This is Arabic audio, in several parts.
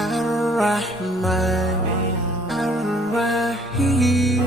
الرحمن الرحيم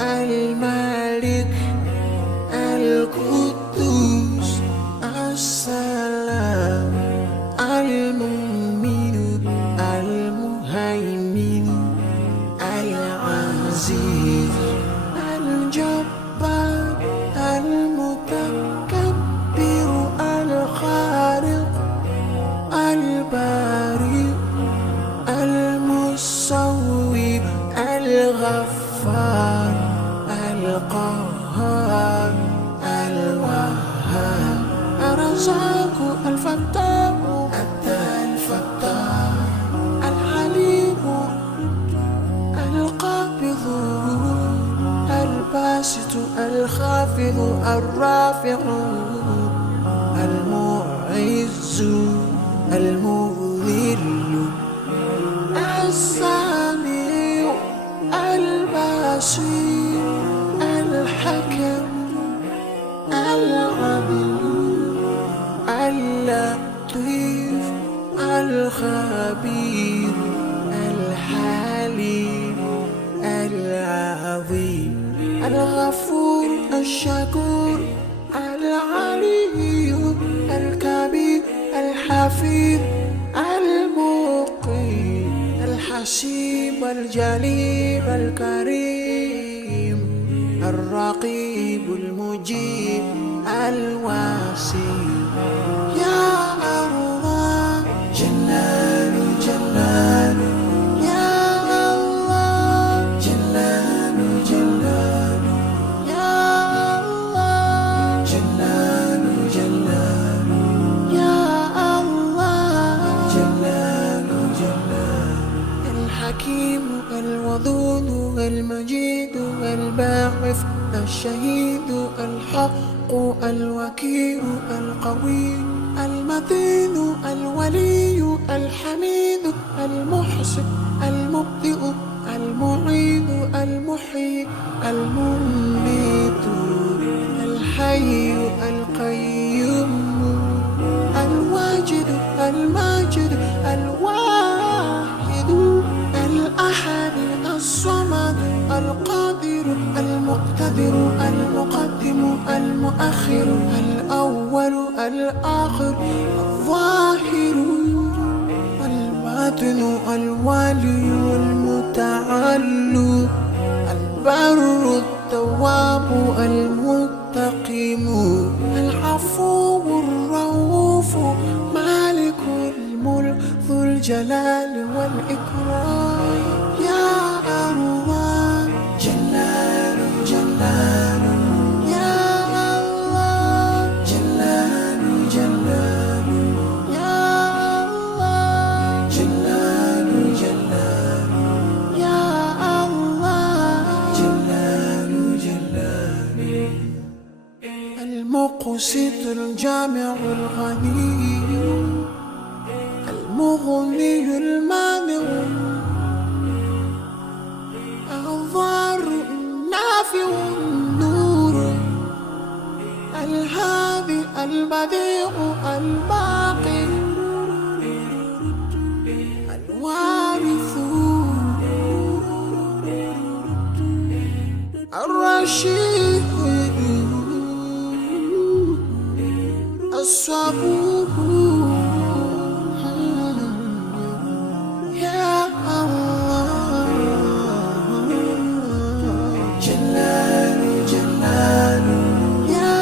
الملك القدوس السلام المؤمن المهيمن العزيز الجبار المتكبر الخالق البارئ المصور الغفار القهار الوهاب الرزاق الفتاح الفتاح العليم القابض الباسط الخافض الرافع المعز المذل السميع البصير الحكم العدل اللطيف الخبير الحليم العظيم الغفور الشكور العلي الكبير الحفيظ المقيم الحسيب الجليل الكريم الرقيب المجيب الواسع يا الله جلال جلال يا الله جلال جلال يا الله جلال جلال يا الله جلال جلال الحكيم الودود المجيد الباعث الشهيد الحق الوكيل القوي المتين الولي الحميد المحسن المبدئ المعيد المحيي المميت الحي القيوم الواجد الماجد الواحد الأحد الصمد القادر المقتدر المقدم المؤخر الأول الآخر الظاهر الباطن الوالي المتعالي البر التواب المنتقم العفو الرؤوف مالك الملك ذو الجلال والإكرام يا الله جلال جلال يا الله جلال جلال يا الله جلال جلال يا الله جلال جلال المقسط الجامع الغني المغني المانع الضار النافع النور الهادي البديع الباقي الوارث الرشيد الصبور يا الله جلال جلال يا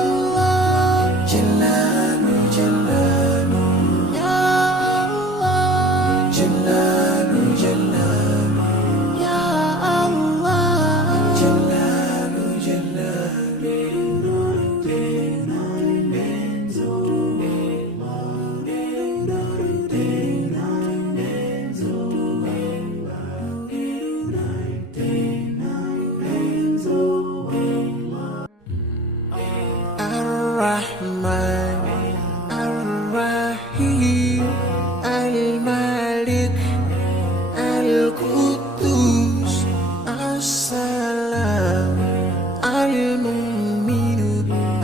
الله جلال جلال يا الله جلال جلال يا الله جلال جلال الرحمن الرحيم الملك القدوس السلام المؤمن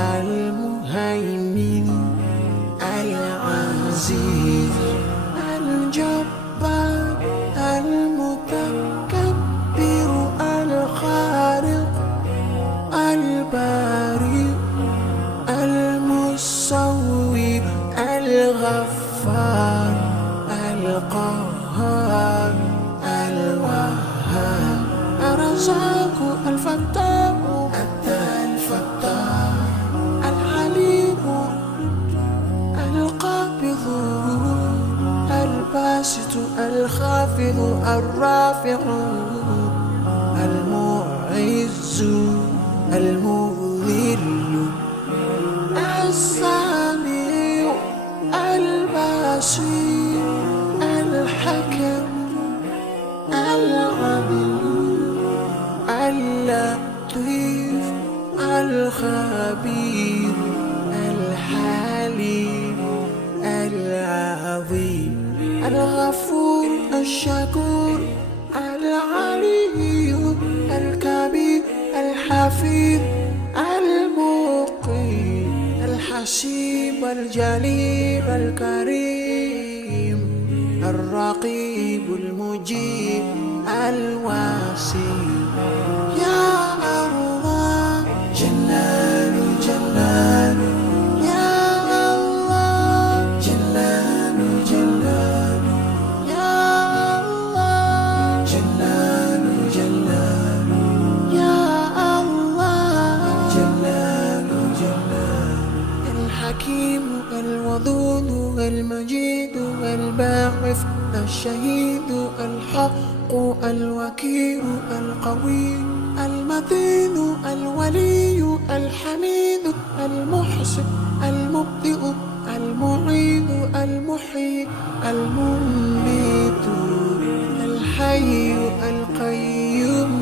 المهيمن العزيز الجبار الغفار القهار الوهاب الرزاق الفتاح الفتاح العليم القابض الباسط الخافض الرافع المعز المذل السميع البصير الحكم العليم اللطيف الخبير الحليم العظيم الغفور الشكور العلي الكبير الحفيظ المقيم الحسيب الجليل الكريم الرقيب المجيب الواسع يا الله جلال جلال يا الله جلال جلال يا الله جلال جلال يا الله جلال جلال الحكيم الودود المجيد الباعث الشهيد الحق الوكيل القوي المتين الولي الحميد المحسن المبدئ المعيد المحيي المميت الحي القيوم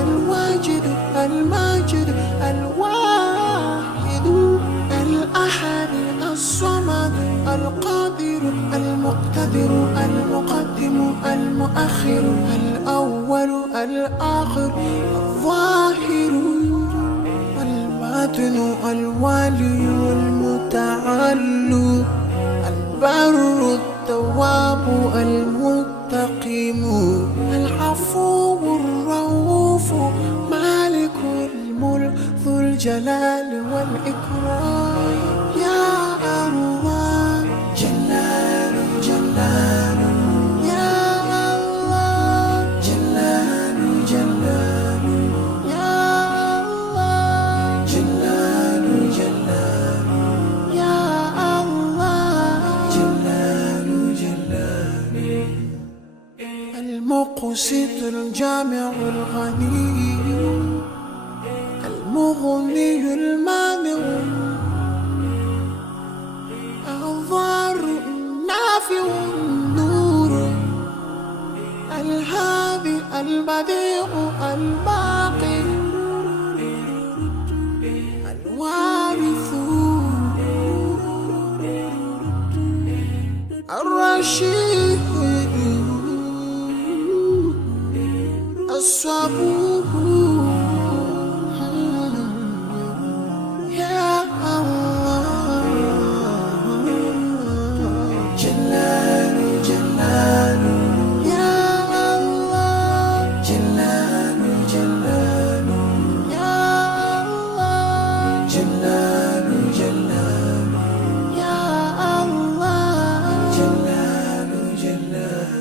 الواجد الماجد الواحد الأحد الصمد القادر المقتدر المقدم المؤخر الأول الآخر الظاهر الباطن الوالي المتعالي البر التواب المتقيم العفو الرؤوف مالك الملك ذو الجلال والإكرام يا الله جلال جلال يا الله جلال جلال يا الله جلال جلال يا الله جلال جلال المقسط الجامع الغني المغني المانع الضار النافع النور الهادي البديع الباقي الوارث الرشيد الصبور يا الله جلال جلال يا الله جلال جلال يا الله جلال جلال يا الله جلال جلال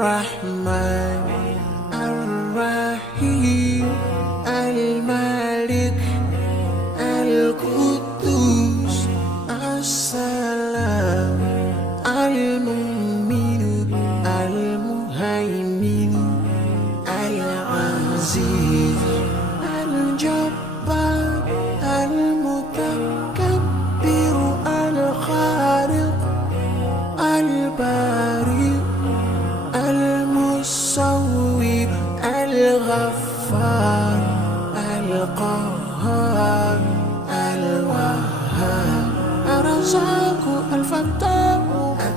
الرحمن الرحيم الملك القدوس السلام المؤمن المهيمن العزيز الجبار المتكبر الخالق البارئ المصور الغفار القهار الوهاب الرزاق الفتاح